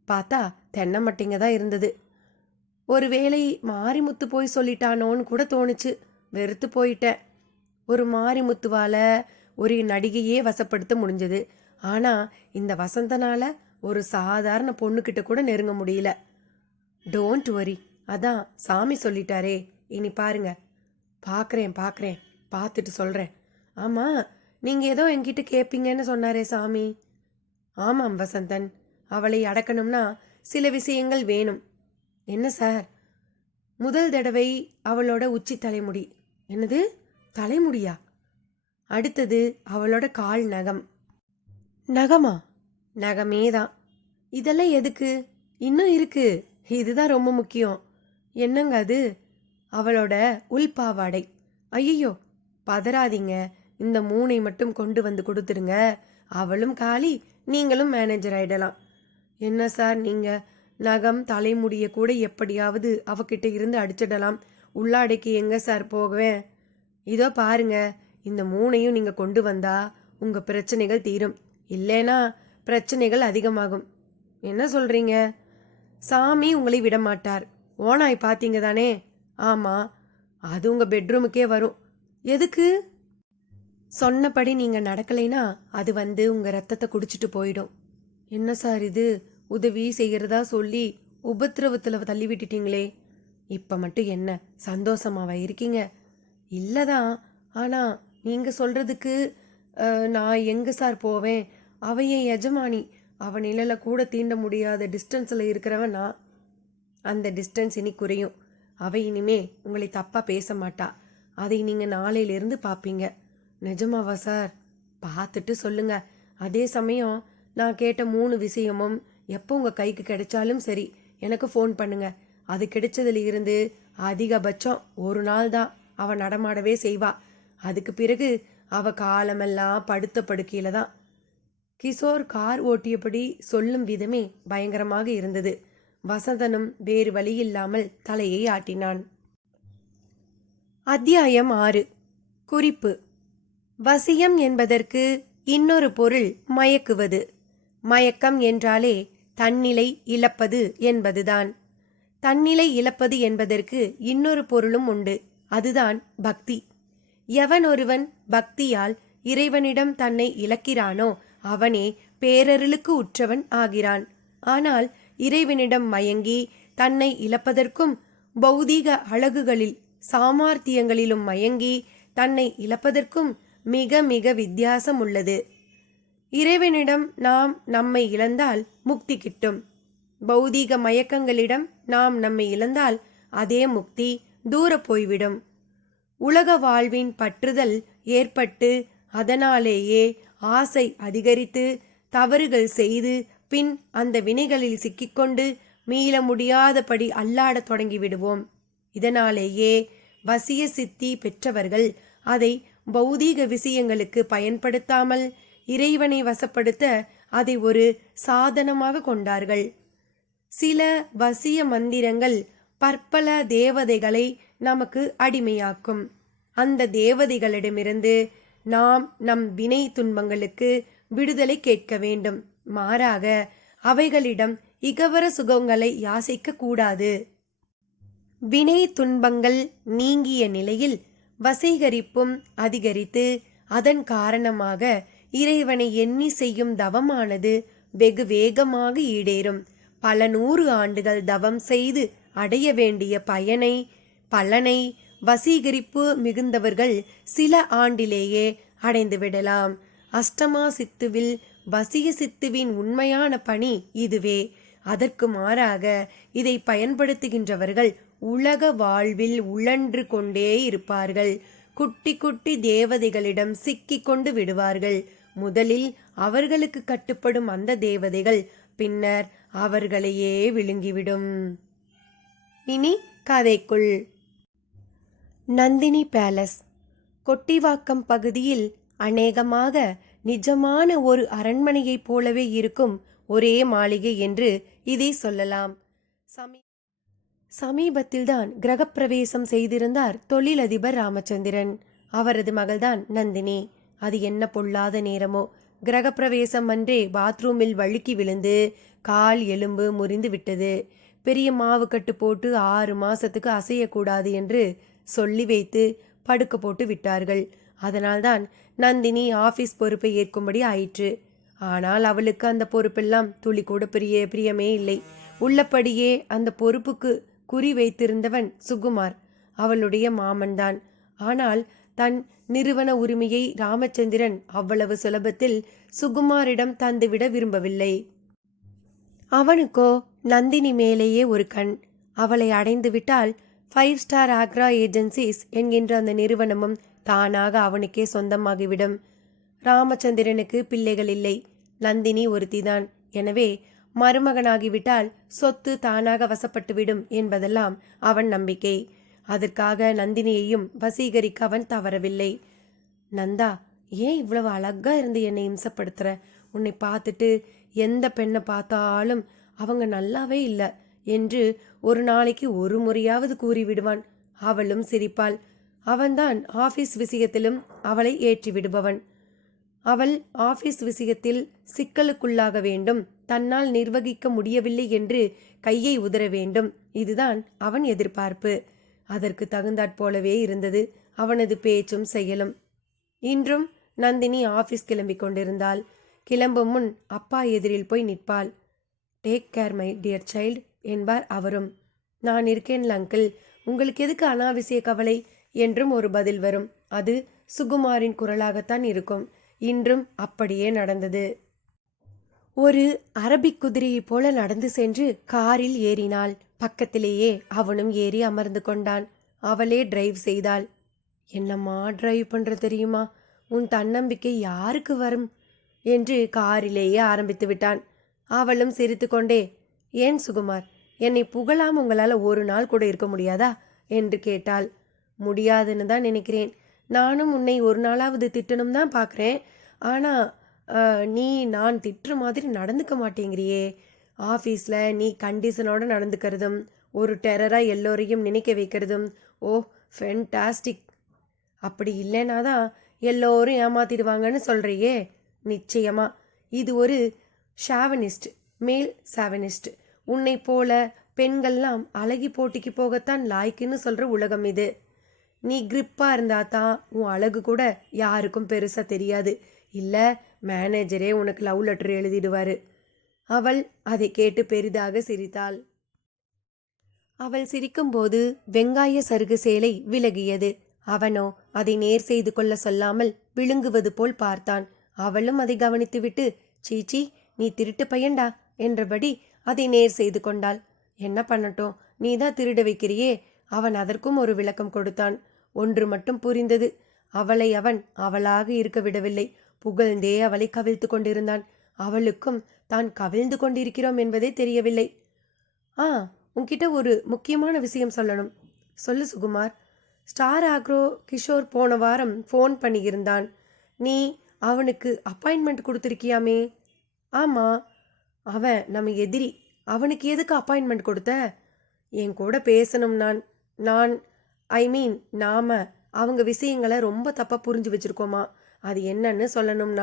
பார்த்தா தென்னை மட்டைங்க தான் இருந்தது. ஒருவேளை மாரிமுத்து போய் சொல்லிட்டானோன்னு கூட தோணுச்சு. வெறுத்து போயிட்டேன். ஒரு மாரிமுத்துவால ஒரு நடிகையே வசப்படுத்த முடிஞ்சது. ஆனால் இந்த வசந்தனால ஒரு சாதாரண பொண்ணுக்கிட்ட கூட நெருங்க முடியல. டோன்ட் வரி, அதான் சாமி சொல்லிட்டாரே. இனி பாருங்க. பார்க்குறேன் பார்த்துட்டு சொல்கிறேன். ஆமாம், நீங்கள் ஏதோ என்கிட்ட கேட்பீங்கன்னு சொன்னாரே சாமி. ஆமாம் வசந்தன், அவளை அடக்கணும்னா சில விஷயங்கள் வேணும். என்ன சார்? முதல் தடவை அவளோட உச்சி தலைமுடி. என்னது, தலைமுடியா? அடுத்தது அவளோட கால் நகம். நகமா? நகமே தான். இதெல்லாம் எதுக்கு? இன்னும் இருக்கு. இதுதான் ரொம்ப முக்கியம். என்னங்க அது? அவளோட உள்பாவாடை. ஐயோ, பதறாதீங்க, இந்த 3ஐ மட்டும் கொண்டு வந்து கொடுத்துருங்க. அவளும் காலி, நீங்களும் மேனேஜர் ஆயிடலாம். என்ன சார் நீங்க, நகம் தலைமுடிய கூட எப்படியாவது அவகிட்ட இருந்து அடிச்சிடலாம். உள்ளாடைக்கு எங்க சார் போவேன்? இதோ பாருங்க, இந்த 3ஐயும் நீங்க கொண்டு வந்தா உங்க பிரச்சனைகள் தீரும். இல்லைனா பிரச்சனைகள் அதிகமாகும். என்ன சொல்றீங்க? சாமி உங்களை விடமாட்டார். ஓனாய் பார்த்தீங்க தானே? ஆமா, அது உங்க பெட்ரூமுக்கே வரும். எதுக்கு? சொன்னபடி நீங்க நடக்கலைனா அது வந்து உங்க ரத்தத்தை குடிச்சிட்டு போயிடும். என்ன சார் இது, உதவி செய்கிறதா சொல்லி உபத்திரவத்தில் தள்ளி விட்டுட்டீங்களே. இப்போ மட்டும் என்ன சந்தோஷமாவா இருக்கீங்க? இல்லைதான், ஆனால் நீங்கள் சொல்கிறதுக்கு நான் எங்கே சார் போவேன்? அவ என் எஜமானி. அவன் நிழலை கூட தீண்ட முடியாத டிஸ்டன்ஸில் இருக்கிறவன் நான். அந்த டிஸ்டன்ஸ் இனி குறையும். அவ இனிமே உங்களை தப்பாக பேச மாட்டா. அதை நீங்கள் நாளையிலிருந்து பார்ப்பீங்க. நிஜமாவா சார்? பார்த்துட்டு சொல்லுங்க. அதே சமயம் நான் கேட்ட 3 விஷயமும் எப்போ உங்கள் கைக்கு கிடைச்சாலும் சரி எனக்கு ஃபோன் பண்ணுங்க. அது கிடைச்சதுல இருந்து அதிகபட்சம் 1 நாள் தான் அவ நடமாடவே செய்வா. அதுக்கு பிறகு அவ காலமெல்லாம் படுத்த படுக்கையில தான். கிஷோர் கார் ஓட்டியபடி சொல்லும் விதமே பயங்கரமாக இருந்தது. வசந்தனும் வேறு வழியில்லாமல் தலையை ஆட்டினான். அத்தியாயம் 6. குறிப்பு: வசியம் என்பதற்கு இன்னொரு பொருள் மயக்குவது. மயக்கம் என்றாலே தன்னிலை இழப்பது என்பதுதான். தன்னிலை இழப்பது என்பதற்கு இன்னொரு பொருளும் உண்டு. அதுதான் பக்தி. எவன் ஒருவன் பக்தியால் இறைவனிடம் தன்னை இழக்கிறானோ அவனே பேரருளுக்கு உற்றவன் ஆகிறான். ஆனால் இறைவனிடம் மயங்கி தன்னை இழப்பதற்கும் பௌதீக அழகுகளில் சாமர்த்தியங்களிலும் மயங்கி தன்னை இழப்பதற்கும் மிக மிக வித்தியாசம் உள்ளது. இறைவனிடம் நாம் நம்மை இழந்தால் முக்தி கிட்டும். பௌதீக மயக்கங்களிடம் நாம் நம்மை இழந்தால் அதே முக்தி தூர போய்விடும். உலக வாழ்வின் பற்றுதல் ஏற்பட்டு அதனாலேயே ஆசை அதிகரித்து தவறுகள் செய்து பின் அந்த வினைகளில் சிக்கிக்கொண்டு மீள முடியாதபடி அல்லாடத் தொடங்கிவிடுவோம். இதனாலேயே வசிய சித்தி பெற்றவர்கள் அதை பௌதீக விஷயங்களுக்கு பயன்படுத்தாமல் இறைவனை வசப்படுத்த அதை ஒரு சாதனமாக கொண்டார்கள். சில வசிய மந்திரங்கள் பற்பல தேவதைகளை நமக்கு அடிமையாக்கும். அந்த தேவதைகளிடமிருந்து நாம் நம் வினை துன்பங்களுக்கு விடுதலை கேட்க வேண்டும். மாறாக அவைகளிடம் இகவர சுகங்களை யாசிக்க கூடாது. வினை துன்பங்கள் நீங்கிய நிலையில் வசீகரிப்பும் அதிகரித்து அதன் காரணமாக இறைவனை எண்ணி செய்யும் தவமானது வெகு வேகமாக ஈடேறும். பல 100 ஆண்டுகள் தவம் செய்து அடைய வேண்டிய பலனை வசீகரிப்பு மிகுந்தவர்கள் சில ஆண்டிலேயே அடைந்துவிடலாம். அஷ்டமா சித்துவில் வசிய சித்துவின் உண்மையான பணி இதுவே. அதற்கு மாறாக இதை பயன்படுத்துகின்றவர்கள் உலக வாழ்வில் உழன்று கொண்டே இருப்பார்கள். குட்டி குட்டி தேவதைகளிடம் சிக்கிக் கொண்டு விடுவார்கள். முதலில் அவர்களுக்கு கட்டுப்படும் அந்த தேவதைகள் பின்னர் அவர்களையே விழுங்கிவிடும். இனி கதைக்குள். நந்தினி பேலஸ் கொட்டிவாக்கம் பகுதியில் அநேகமாக நிஜமான ஒரு அரண்மனையைப் போலவே இருக்கும் ஒரே மாளிகை என்று இதை சொல்லலாம். சமீபத்தில்தான் கிரகப்பிரவேசம் செய்திருந்தார் தொழிலதிபர் ராமச்சந்திரன். அவரது மகள்தான் நந்தினி. அது என்ன பொல்லாத நேரமோ, கிரகப்பிரவேசம் அன்றே பாத்ரூமில் வழுக்கி விழுந்து கால் எலும்பு முறிந்து விட்டது. பெரிய மாவு கட்டு போட்டு 6 மாசத்துக்கு அசையக்கூடாது என்று சொல்லி வைத்து படுக்க போட்டு விட்டார்கள். அதனால்தான் நந்தினி ஆபீஸ் பொறுப்பை ஏற்கும்படி ஆயிற்று. ஆனால் அவளுக்கு அந்த பொறுப்பெல்லாம் துளி கூட பிரியமே இல்லை. உள்ளபடியே அந்த பொறுப்புக்கு குறி வைத்திருந்தவன் சுகுமார், அவளுடைய மாமன்தான். ஆனால் தன் நிறுவன உரிமையை ராமச்சந்திரன் அவ்வளவு சுலபத்தில் சுகுமாரிடம் தந்துவிட விரும்பவில்லை. அவனுக்கோ நந்தினி மேலேயே ஒரு கண். அவளை அடைந்துவிட்டால் 5 ஸ்டார் ஆக்ரா ஏஜென்சிஸ் என்கின்ற அந்த நிறுவனமும் தானாக அவனுக்கே சொந்தமாகிவிடும். ராமச்சந்திரனுக்கு பிள்ளைகள் இல்லை, நந்தினி ஒருத்திதான். எனவே மருமகனாகிவிட்டால் சொத்து தானாக வசப்பட்டுவிடும் என்பதெல்லாம் அவன் நம்பிக்கை. அதற்காக நந்தினியையும் வசீகரிக்க அவன் தவறவில்லை. நந்தா, ஏன் இவ்வளவு அழகா இருந்து என்னை இம்சப்படுத்துற? உன்னை பார்த்துட்டு எந்த பெண்ணை பார்த்தாலும் அவங்க நல்லாவே இல்லை என்று ஒரு நாளைக்கு ஒரு முறையாவது கூறிவிடுவான். அவளும் சிரிப்பாள். அவன்தான் ஆபீஸ் விஷயத்திலும் அவளை ஏற்றி விடுபவன். அவள் ஆபீஸ் விஷயத்தில் சிக்கலுக்குள்ளாக வேண்டும், தன்னால் நிர்வகிக்க முடியவில்லை என்று கையை உதற வேண்டும். இதுதான் அவன் எதிர்பார்ப்பு. அதற்கு தகுந்தாற்போலவே இருந்தது அவனது பேச்சும் செயலும். இன்றும் நந்தினி ஆபீஸ் கிளம்பிக் கொண்டிருந்தாள். கிளம்பும் முன் அப்பா எதிரில் போய் நிற்பாள். Take care my dear child என்பார் அவரும். நான் இருக்கேன்ல அங்கிள், உங்களுக்கு எதுக்கு அனாவசிய கவலை என்றும் ஒரு பதில் வரும். அது சுகுமாரின் குரலாகத்தான் இருக்கும். இன்றும் அப்படியே நடந்தது. ஒரு அரபிக் குதிரையை போல நடந்து சென்று காரில் ஏறினாள். பக்கத்திலேயே அவனும் ஏறி அமர்ந்து கொண்டான். அவளே டிரைவ் செய்தாள். என்னம்மா டிரைவ் பண்ற தெரியுமா? உன் தன்னம்பிக்கை யாருக்கு வரும் என்று காரிலேயே ஆரம்பித்து விட்டான். அவளும் சிரித்துக்கொண்டே, ஏன் சுகுமார், என்னை புகழாம உங்களால் ஒரு நாள் கூட இருக்க முடியாதா என்று கேட்டாள். முடியாதுன்னு தான் நினைக்கிறேன். நானும் உன்னை ஒரு நாளாவது திட்டணும் தான் பார்க்குறேன். ஆனால் நீ நான் திட்டுற மாதிரி நடந்துக்க மாட்டேங்கிறியே. ஆஃபீஸில் நீ கண்டிஷனோடு நடந்துக்கிறதும் ஒரு டெரராக எல்லோரையும் நினைக்க வைக்கிறதும் ஓ ஃபென்டாஸ்டிக். அப்படி இல்லைனா தான் எல்லோரும் ஏமாத்திடுவாங்கன்னு சொல்கிறியே. நிச்சயமா இது ஒரு ஷாவனிஸ்ட், மேல் ஷாவனிஸ்ட். உன்னை போல பெண்கள்லாம் அழகி போட்டிக்கு போகத்தான் லாய்க்குன்னு சொல்கிற உலகம் இது. நீ கிரிப்பாக இருந்தா தான் உன் அழகு கூட யாருக்கும் பெருசாக தெரியாது. இல்லை மேனேஜரே உனக்கு லவ் லெட்டர் எழுதிடுவார். அவள் அதை கேட்டு பெரிதாக சிரித்தாள். அவள் சிரிக்கும்போது வெங்காய சருகு சேலை விலகியது. அவனோ அதை நேர் செய்து கொள்ள சொல்லாமல் விழுங்குவது போல் பார்த்தான். அவளும் அதை கவனித்துவிட்டு, சீச்சி நீ திருட்டு பையன்டா என்றபடி அதை நேர் செய்து கொண்டாள். என்ன பண்ணட்டும், நீ தான் திருட வைக்கிறியே. அவன் அதற்கும் ஒரு விளக்கம் கொடுத்தான். ஒன்று மட்டும் புரிந்தது, அவளை அவன் அவளாக இருக்க விடவில்லை. புகழ்ந்தே அவளை கவிழ்த்து கொண்டிருந்தான். அவளுக்கும் தான் கவிழ்ந்து கொண்டிருக்கிறோம் என்பதே தெரியவில்லை. உன்கிட்ட ஒரு முக்கியமான விஷயம் சொல்லணும். சொல்லு சுகுமார். ஸ்டார் ஆக்ரோ கிஷோர் போன வாரம் ஃபோன் பண்ணியிருந்தான். நீ அவனுக்கு அப்பாயின்மெண்ட் கொடுத்துருக்கியாமே? ஆமாம். அவன் நம்ம எதிரி. அவனுக்கு எதுக்கு அப்பாயின்மெண்ட் கொடுத்த? என் கூட பேசணும். நான் ஐ மீன் நாம அவங்க விஷயங்களை ரொம்ப தப்பாக புரிஞ்சு வச்சிருக்கோமா, அது என்னன்னு சொல்லணும்.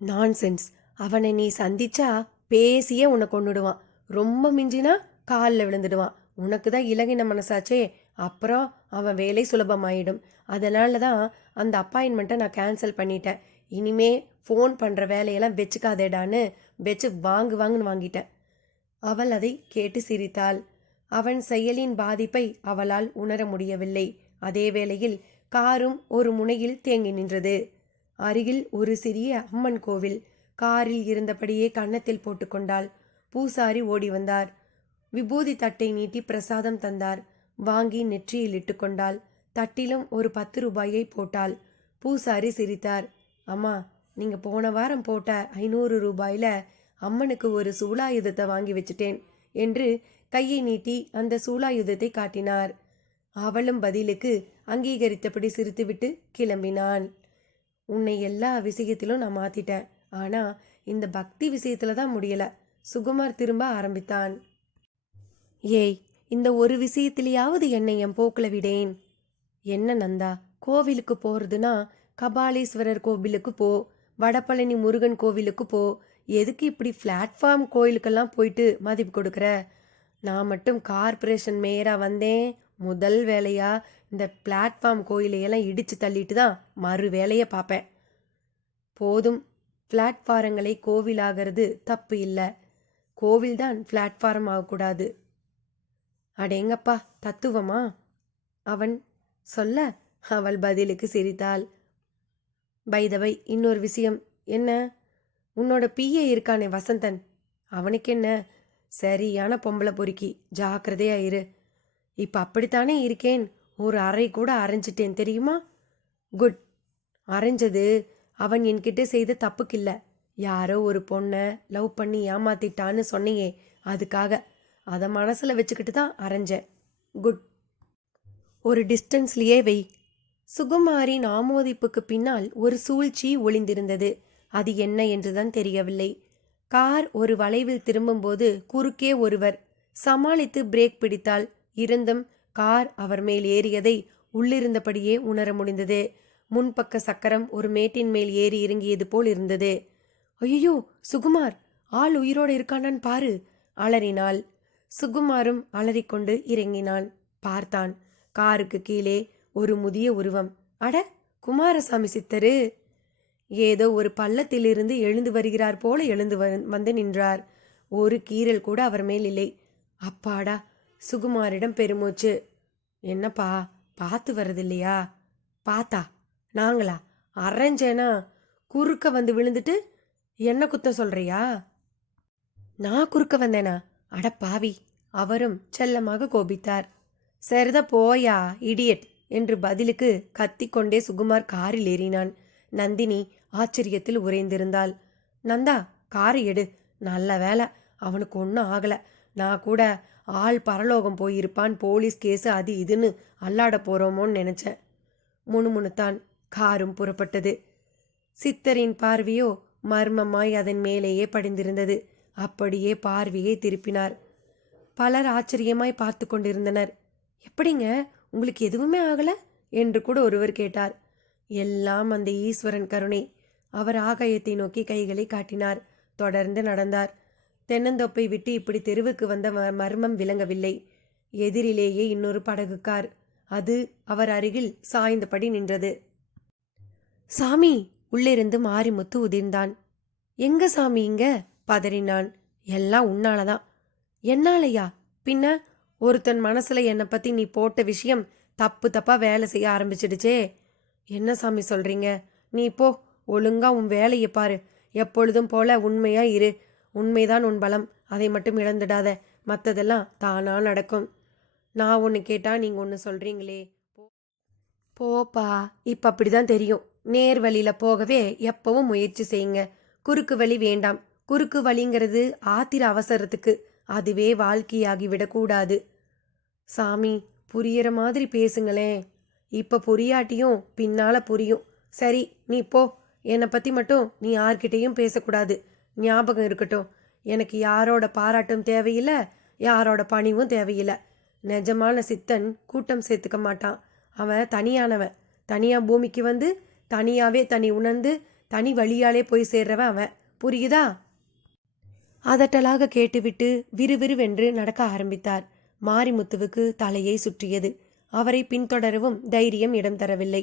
நான்சென்ஸ். அவனை நீ சந்திச்சா பேசியே உன்னை கொண்டுடுவான். ரொம்ப மிஞ்சினா காலில் விழுந்துடுவான். உனக்கு தான் இலகின மனசாச்சே. அப்புறம் அவன் வேலை சுலபமாயிடும். அதனால தான் அந்த அப்பாயின்மெண்ட்டை நான் கேன்சல் பண்ணிட்டேன். இனிமே ஃபோன் பண்ணுற வேலையெல்லாம் வச்சுக்காதேடான்னு வச்சு வாங்குன்னு வாங்கிட்டேன். அவள் அதை கேட்டு சிரித்தாள். அவன் செயலின் பாதிப்பை அவளால் உணர முடியவில்லை. அதே வேளையில் காரும் ஒரு முனையில் தேங்கி நின்றது. அருகில் ஒரு சிறிய அம்மன் கோவில். காரில் இருந்தபடியே கன்னத்தில் போட்டுக்கொண்டாள். பூசாரி ஓடி வந்தார். விபூதி தட்டை நீட்டி பிரசாதம் தந்தார். வாங்கி நெற்றியில் இட்டுக்கொண்டாள். தட்டிலும் ஒரு 10 ரூபாயை போட்டாள். பூசாரி சிரித்தார். அம்மா, நீங்க போன வாரம் போட்ட 500 ரூபாயில அம்மனுக்கு ஒரு சூலாயுதத்தை வாங்கி வச்சுட்டேன் என்று கையை நீட்டி அந்த சூலாயுதத்தை காட்டினார். அவளும் பதிலுக்கு அங்கீகரித்தபடி சிரித்துவிட்டு கிளம்பினான். உன்னை எல்லா விஷயத்திலும் நான் மாத்திட்டேன், ஆனா இந்த பக்தி விஷயத்துல தான் முடியல. சுகுமார் திரும்ப ஆரம்பித்தான். ஏய், இந்த ஒரு விஷயத்திலேயாவது என்னை என் போக்கில் விடேன். என்ன நந்தா, கோவிலுக்கு போறதுன்னா கபாலீஸ்வரர் கோவிலுக்கு போ, வடபழனி முருகன் கோவிலுக்கு போ. எதுக்கு இப்படி பிளாட்ஃபார்ம் கோயிலுக்கெல்லாம் போயிட்டு மதிப்பு கொடுக்குற? நான் மட்டும் கார்பரேஷன் மேயராக வந்தேன், முதல் வேலையா இந்த பிளாட்ஃபார்ம் கோயிலையெல்லாம் இடித்து தள்ளிட்டு தான் மறு வேலையை பார்ப்பேன். போதும், பிளாட்ஃபாரங்களை கோவிலாகிறது தப்பு இல்லை. கோவில்தான் பிளாட்ஃபாரம் ஆகக்கூடாது. அடேங்கப்பா, தத்துவமா அவன் சொல்ல அவள் பதிலுக்கு சிரித்தாள். பைதவை, இன்னொரு விஷயம். என்ன? உன்னோட பிஏ இருக்கானே வசந்தன், அவனுக்கு என்ன? சரியான பொம்பளை பொறுக்கி, ஜாக்கிரதையா இரு. இப்போ அப்படித்தானே இருக்கேன். ஒரு அறை கூட அரைஞ்சிட்டேன் தெரியுமா? குட். அரைஞ்சது அவன் என்கிட்ட செய்த தப்புக்கில்லை. யாரோ ஒரு பொண்ணை லவ் பண்ணி ஏமாத்திட்டான்னு சொன்னியே, அதுக்காக. அதை மனசில் வச்சுக்கிட்டு தான் அரைஞ்சேன். குட். ஒரு டிஸ்டன்ஸ்லயே வை. சுகுமாரின் ஆமோதிப்புக்கு பின்னால் ஒரு சூழ்ச்சி ஒளிந்திருந்தது. அது என்ன என்றுதான் தெரியவில்லை. கார் ஒரு வளைவில் திரும்பும்போது குறுக்கே ஒருவர். சமாளித்து பிரேக் பிடித்தாள். இருந்தும் கார் அவர் மேல் ஏறியதை உள்ளிருந்தபடியே உணர முடிந்தது. முன்பக்க சக்கரம் ஒரு மேட்டின் மேல் ஏறி இறங்கியது போல் இருந்தது. ஐயோ சுகுமார், ஆள் உயிரோடு இருக்கானான்னு பாரு, அலறினாள். சுகுமாரும் அலறிக்கொண்டு இறங்கினான். பார்த்தான். காருக்கு கீழே ஒரு முதிய உருவம். அட, குமாரசாமி சித்தரு! ஏதோ ஒரு பள்ளத்திலிருந்து எழுந்து வருகிறார் போல எழுந்து வந்து நின்றார். ஒரு கீறல் கூட அவர் மேல் இல்லை. அப்பாடா! சுகுமாரிடம் பெருமூச்சு. என்னப்பா, பார்த்து வர்றதில்லையா? பார்த்தா நாங்களா? அரைஞ்சேனா குறுக்க வந்து விழுந்துட்டு என்ன குத்தம் சொல்றியா? நான் குறுக்க வந்தேனா? அட பாவி! அவரும் செல்லமாக கோபித்தார். சரித போயா இடியட் என்று பதிலுக்கு கத்திக்கொண்டே சுகுமார் காரில் ஏறினான். நந்தினி ஆச்சரியத்தில் உறைந்திருந்தாள். நந்தா, காரை எடு. நல்ல வேலை, அவனுக்கு ஒன்றும் ஆகல. நான் கூட ஆள் பரலோகம் போயிருப்பான், போலீஸ் கேஸு அது இதுன்னு அல்லாட போறோமோன்னு நினைச்சேன். முணுமுணுத்தான். காரும் புறப்பட்டது. சித்தரின் பார்வையோ மர்மமாய் அதன் மேலேயே படிந்திருந்தது. அப்படியே பார்வையை திருப்பினார். பலர் ஆச்சரியமாய் பார்த்து கொண்டிருந்தனர். எப்படிங்க, உங்களுக்கு எதுவுமே ஆகல என்று கூட ஒருவர் கேட்டார். எல்லாம் அந்த ஈஸ்வரன் கருணை. அவர் ஆகாயத்தை நோக்கி கைகளை காட்டினார். தொடர்ந்து நடந்தார். தென்னந்தோப்பை விட்டு இப்படி தெருவுக்கு வந்த மர்மம் விளங்கவில்லை. எதிரிலேயே இன்னொரு படகு கார். அது அவர் அருகில் சாய்ந்தபடி நின்றது. சாமி! உள்ளிருந்து மாரிமுத்து உதிர்ந்தான். எங்க சாமி இங்க? பதறினான். எல்லாம் உன்னாலதான். என்னாலையா? பின்ன ஒருத்தன் மனசுல என்னை பத்தி நீ போட்ட விஷயம் தப்பு தப்பா வேலை செய்ய ஆரம்பிச்சிடுச்சே. என்ன சாமி சொல்றீங்க? நீ போ, ஒழுங்கா உன் வேலையை பாரு. எப்பொழுதும் போல உண்மையா இரு. உண்மைதான் உன் பலம். அதை மட்டும் இழந்துடாத. மற்றதெல்லாம் தானா நடக்கும். நான் ஒன்று கேட்டா நீங்க ஒன்று சொல்றீங்களே. போப்பா, இப்ப அப்படிதான் தெரியும். நேர் வழியில போகவே எப்பவும் முயற்சி செய்யுங்க. குறுக்கு வழி வேண்டாம். குறுக்கு வழிங்கிறது ஆத்திர அவசரத்துக்கு. அதுவே வாழ்க்கையாகி விடக்கூடாது. சாமி, புரியற மாதிரி பேசுங்களேன். இப்ப புரியாட்டியும் பின்னால புரியும். சரி, நீ போ. என்னை பத்தி மட்டும் நீ யார்கிட்டையும் பேசக்கூடாது. ஞாபகம் இருக்கட்டும். எனக்கு யாரோட பாராட்டும் தேவையில்லை, யாரோட பணிவும் தேவையில்லை. நிஜமான சித்தன் கூட்டம் சேர்த்துக்க மாட்டான். அவன் தனியானவன். தனியா பூமிக்கு வந்து தனியாவே தனி உணர்ந்து தனி வழியாலே போய் சேர்றவன் அவன். புரியுதா? அதட்டலாக கேட்டுவிட்டு விறுவிறுவென்று நடக்க ஆரம்பித்தார். மாரிமுத்துவுக்கு தலையை சுற்றியது. அவரை பின்தொடரவும் தைரியம் இடம் தரவில்லை.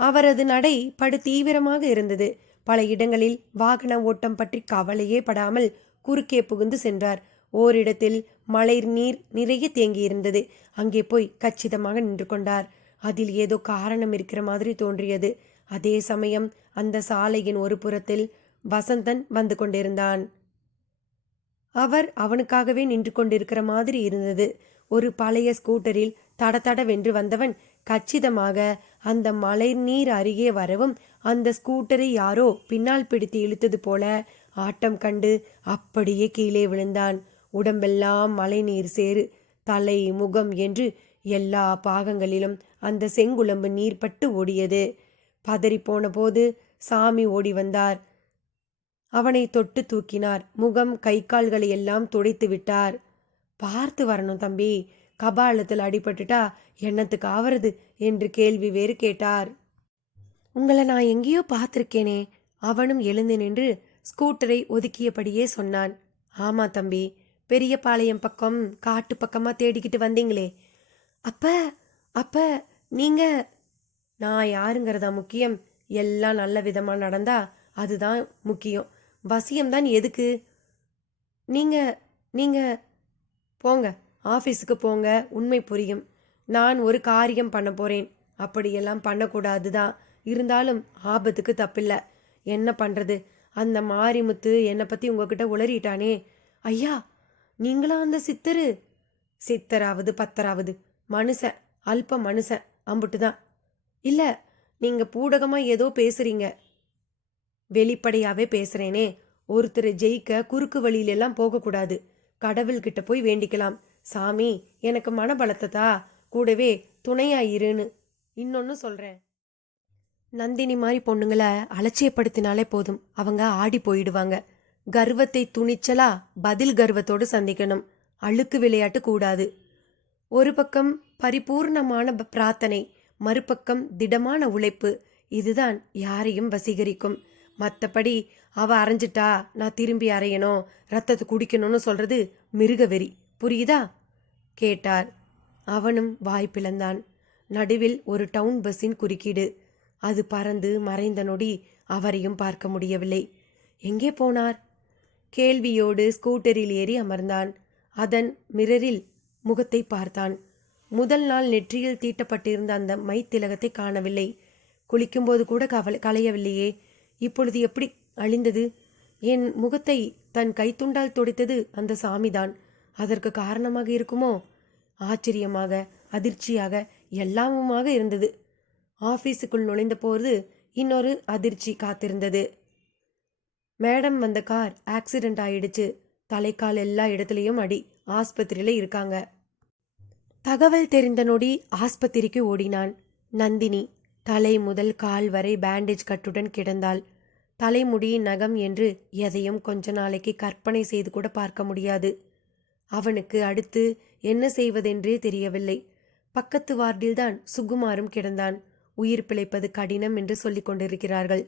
அவரது நடை படு தீவிரமாக இருந்தது. பல இடங்களில் வாகன ஓட்டம் பற்றி கவலையே படாமல் குறுக்கே புகுந்து சென்றார். ஓரிடத்தில் மழை நீர் நிறைய தேங்கியிருந்தது. அங்கே போய் கச்சிதமாக நின்று கொண்டார். அதில் ஏதோ காரணம் இருக்கிற மாதிரி தோன்றியது. அதே சமயம் அந்த சாலையின் ஒரு புறத்தில் வசந்தன் வந்து கொண்டிருந்தான். அவர் அவனுக்காகவே நின்று கொண்டிருக்கிற மாதிரி இருந்தது. ஒரு பழைய ஸ்கூட்டரில் தடதடவென்று வந்தவன் கச்சிதமாக அந்த மழை நீர் அருகே வரவும் அந்த ஸ்கூட்டரை யாரோ பின்னால் பிடித்து இழுத்தது போல ஆட்டம் கண்டு அப்படியே கீழே விழுந்தான். உடம்பெல்லாம் மழை நீர் சேரு. தலை, முகம் என்று எல்லா பாகங்களிலும் அந்த செங்குழம்பு நீர் பட்டு ஓடியது. பதறிப்போன போது சாமி ஓடி வந்தார். அவனை தொட்டு தூக்கினார். முகம், கை கால்களை எல்லாம் துடைத்து விட்டார். பார்த்து வரணும் தம்பி, கபாலத்தில் அடிபட்டுட்டா என்னத்துக்கு ஆவறது என்று கேள்வி வேறு கேட்டார். உங்களை நான் எங்கேயோ பார்த்துருக்கேனே. அவனும் எழுந்து நின்று ஸ்கூட்டரை ஒதுக்கியபடியே சொன்னான். ஆமா தம்பி, பெரிய பாளையம் பக்கம் காட்டு பக்கமா தேடிக்கிட்டு வந்தீங்களே. அப்ப அப்ப நீங்க... நான் யாருங்கிறதா முக்கியம்? எல்லாம் நல்ல விதமா நடந்தா அதுதான் முக்கியம். வசியம்தான் எதுக்கு? நீங்க நீங்க போங்க, ஆஃபீஸுக்கு போங்க, உண்மை புரியும். நான் ஒரு காரியம் பண்ண போறேன். அப்படியெல்லாம் பண்ணக்கூடாது தான். இருந்தாலும் ஆபத்துக்கு தப்பில்லை. என்ன பண்ணுறது? அந்த மாரிமுத்து என்னை பற்றி உங்ககிட்ட உளறிட்டானே. ஐயா, நீங்களா அந்த சித்தரு? சித்தராவது பத்தராவது மனுஷன், அல்ப மனுஷன், அம்புட்டு தான். இல்லை, நீங்கள் பூடகமாக ஏதோ பேசுகிறீங்க. வெளிப்படையாகவே பேசுகிறேனே. ஒருத்தரை ஜெயிக்க குறுக்கு வழியிலெல்லாம் போகக்கூடாது. கடவுள்கிட்ட போய் வேண்டிக்கலாம். சாமி, எனக்கு மனபலத்தை தா, கூடவே துணையாயிருன்னு இன்னொன்னு சொல்றேன். நந்தினி மாதிரி பொண்ணுங்களை அலட்சியப்படுத்தினாலே போதும், அவங்க ஆடி போயிடுவாங்க. கர்வத்தை துணிச்சலா பதில் கர்வத்தோடு சந்திக்கணும். அழுக்கு விளையாட்டு கூடாது. ஒரு பக்கம் பரிபூர்ணமான பிரார்த்தனை, மறுபக்கம் திடமான உழைப்பு. இதுதான் யாரையும் வசீகரிக்கும். மற்றபடி அவ அரைஞ்சிட்டா நான் திரும்பி அரையணும், ரத்தத்தை குடிக்கணும்னு சொல்றது மிருகவெறி. புரியுதா கேட்டார். அவனும் வாய் பிளந்தான். நடுவில் ஒரு டவுன் பஸ்ஸின் குறுக்கீடு. அது பறந்து மறைந்த நொடி அவரையும் பார்க்க முடியவில்லை. எங்கே போனார்? கேள்வியோடு ஸ்கூட்டரில் ஏறி அமர்ந்தான். அதன் மிரரில் முகத்தை பார்த்தான். முதல் நாள் நெற்றியில் தீட்டப்பட்டிருந்த அந்த மை திலகத்தை காணவில்லை. குளிக்கும்போது கூட களையவில்லையே, இப்பொழுது எப்படி அழிந்தது? என் முகத்தை தன் கைத்துண்டால் துடைத்தது அந்த சாமிதான். அதற்கு காரணமாக இருக்குமோ? ஆச்சரியமாக, அதிர்ச்சியாக, எல்லாமுமாக இருந்தது. ஆபீஸுக்குள் நுழைந்த போது இன்னொரு அதிர்ச்சி காத்திருந்தது. மேடம் வந்த கார் ஆக்சிடென்ட் ஆயிடுச்சு. தலைக்கால் எல்லா இடத்துலையும் அடி. ஆஸ்பத்திரியில இருக்காங்க. தகவல் தெரிந்த நொடி ஆஸ்பத்திரிக்கு ஓடினான். நந்தினி தலை முதல் கால் வரை பேண்டேஜ் கட்டுடன் கிடந்தாள். தலைமுடி, நகம் என்று எதையும் கொஞ்ச நாளைக்கு கற்பனை செய்து கூட பார்க்க முடியாது. அவனுக்கு அடுத்து என்ன செய்வதென்றே தெரியவில்லை. பக்கத்து வார்டில்தான் சுகுமாரும் கிடந்தான். உயிர் பிழைப்பது கடினம் என்று சொல்லிக் கொண்டிருக்கிறார்கள்.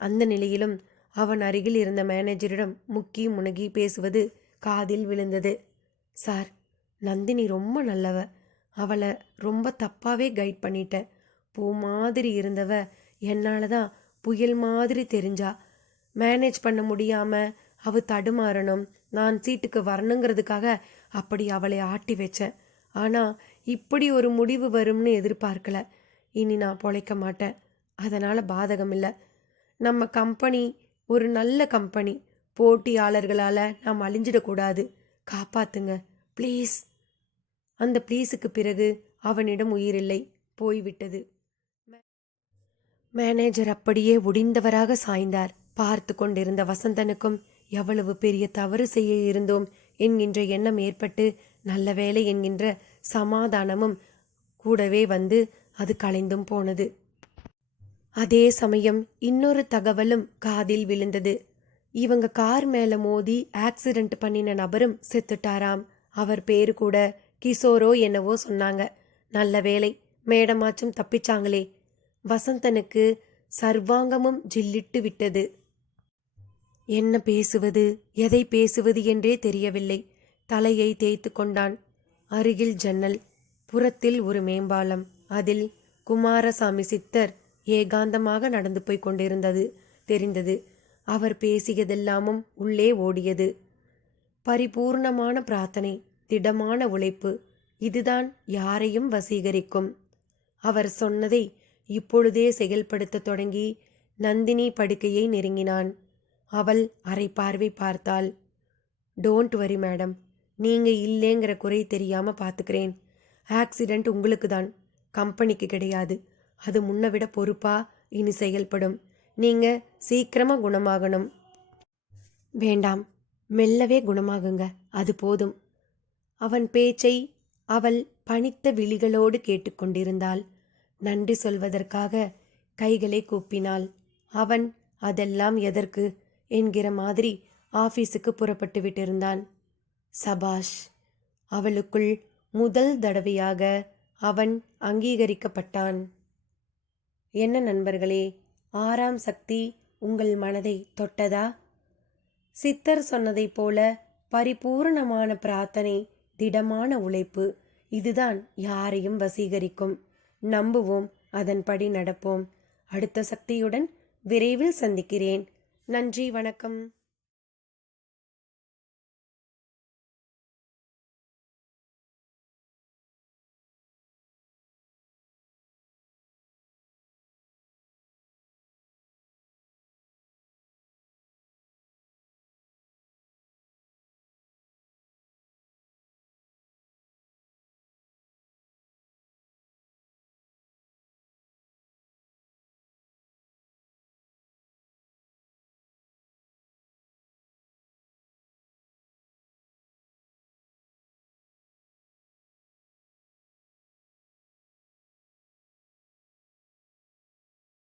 அந்த நிலையிலும் அவன் அருகில் இருந்த மேனேஜரிடம் முக்கி முனகி பேசுவது காதில் விழுந்தது. சார், நந்தினி ரொம்ப நல்லவ. அவளை ரொம்ப தப்பாவே கைட் பண்ணிட்ட. பூ மாதிரி இருந்தவ என்னால தான் புயல் மாதிரி தெரிஞ்சா. மேனேஜ் பண்ண முடியாம அவ தடுமாறணும், நான் சீட்டுக்கு வரணுங்கிறதுக்காக அப்படி அவளை ஆட்டி வச்சேன். ஆனா இப்படி ஒரு முடிவு வரும்னு எதிர்பார்க்கல. இனி நான் பொழைக்க மாட்டேன். அதனால பாதகம் இல்லை. நம்ம கம்பெனி ஒரு நல்ல கம்பெனி. போட்டியாளர்களால் நாம் அழிஞ்சிடக்கூடாது. காப்பாத்துங்க ப்ளீஸ். அந்த ப்ளீஸுக்கு பிறகு அவனிடம் உயிரில்லை, போய்விட்டது. மேனேஜர் அப்படியே ஒடிந்தவராக சாய்ந்தார். பார்த்து கொண்டிருந்த வசந்தனுக்கும் எவ்வளவு பெரிய தவறு செய்ய இருந்தோம் என்கின்ற எண்ணம் ஏற்பட்டு நல்ல வேலை என்கின்ற சமாதானமும் கூடவே வந்து அது கலைந்தும் போனது. அதே சமயம் இன்னொரு தகவலும் காதில் விழுந்தது. இவங்க கார் மேல மோதி ஆக்சிடென்ட் பண்ணின நபரும் செத்துட்டாராம். அவர் பேரு கூட கிஷோரோ என்னவோ சொன்னாங்க. நல்ல வேலை, மேடமாச்சும் தப்பிச்சாங்களே. வசந்தனுக்கு சர்வாங்கமும் ஜில்லிட்டு விட்டது. என்ன பேசுவது, எதை பேசுவது என்றே தெரியவில்லை. தலையை தேய்த்து கொண்டான். அருகில் ஜன்னல், புறத்தில் ஒரு மேம்பாலம். அதில் குமாரசாமி சித்தர் ஏகாந்தமாக நடந்து போய் கொண்டிருந்தது தெரிந்தது. அவர் பேசியதெல்லாமும் உள்ளே ஓடியது. பரிபூர்ணமான பிரார்த்தனை, திடமான உழைப்பு, இதுதான் யாரையும் வசீகரிக்கும். அவர் சொன்னதை இப்பொழுதே செயல்படுத்த தொடங்கி நந்தினி படுக்கையை நெருங்கினான். அவள் அரை பார்வை பார்த்தாள். டோன்ட் வரி மேடம், நீங்க இல்லைங்கிற குறை தெரியாம பார்த்துக்கிறேன். ஆக்சிடென்ட் உங்களுக்கு தான், கம்பெனிக்கு கிடையாது. அது முன்ன விட பொறுப்பா இனி செயல்படும். நீங்க சீக்கிரமா குணமாகணும். வேண்டாம், மெல்லவே குணமாகுங்க, அது போதும். அவன் பேச்சை அவள் பணித்த விழிகளோடு கேட்டுக்கொண்டிருந்தாள். நன்றி சொல்வதற்காக கைகளை கூப்பினாள். அவன் அதெல்லாம் எதற்கு என்கிற மாதிரி ஆபீஸுக்கு புறப்பட்டு விட்டிருந்தான். சபாஷ், அவளுக்குள் முதல் தடவையாக அவன் அங்கீகரிக்கப்பட்டான். என்ன நண்பர்களே, 6ஆம் சக்தி உங்கள் மனதை தொட்டதா? சித்தர் சொன்னதைப் போல பரிபூரணமான பிரார்த்தனை, திடமான உழைப்பு, இதுதான் யாரையும் வசீகரிக்கும். நம்புவோம், அதன்படி நடப்போம். அடுத்த சக்தியுடன் விரைவில் சந்திக்கிறேன். நன்றி, வணக்கம்.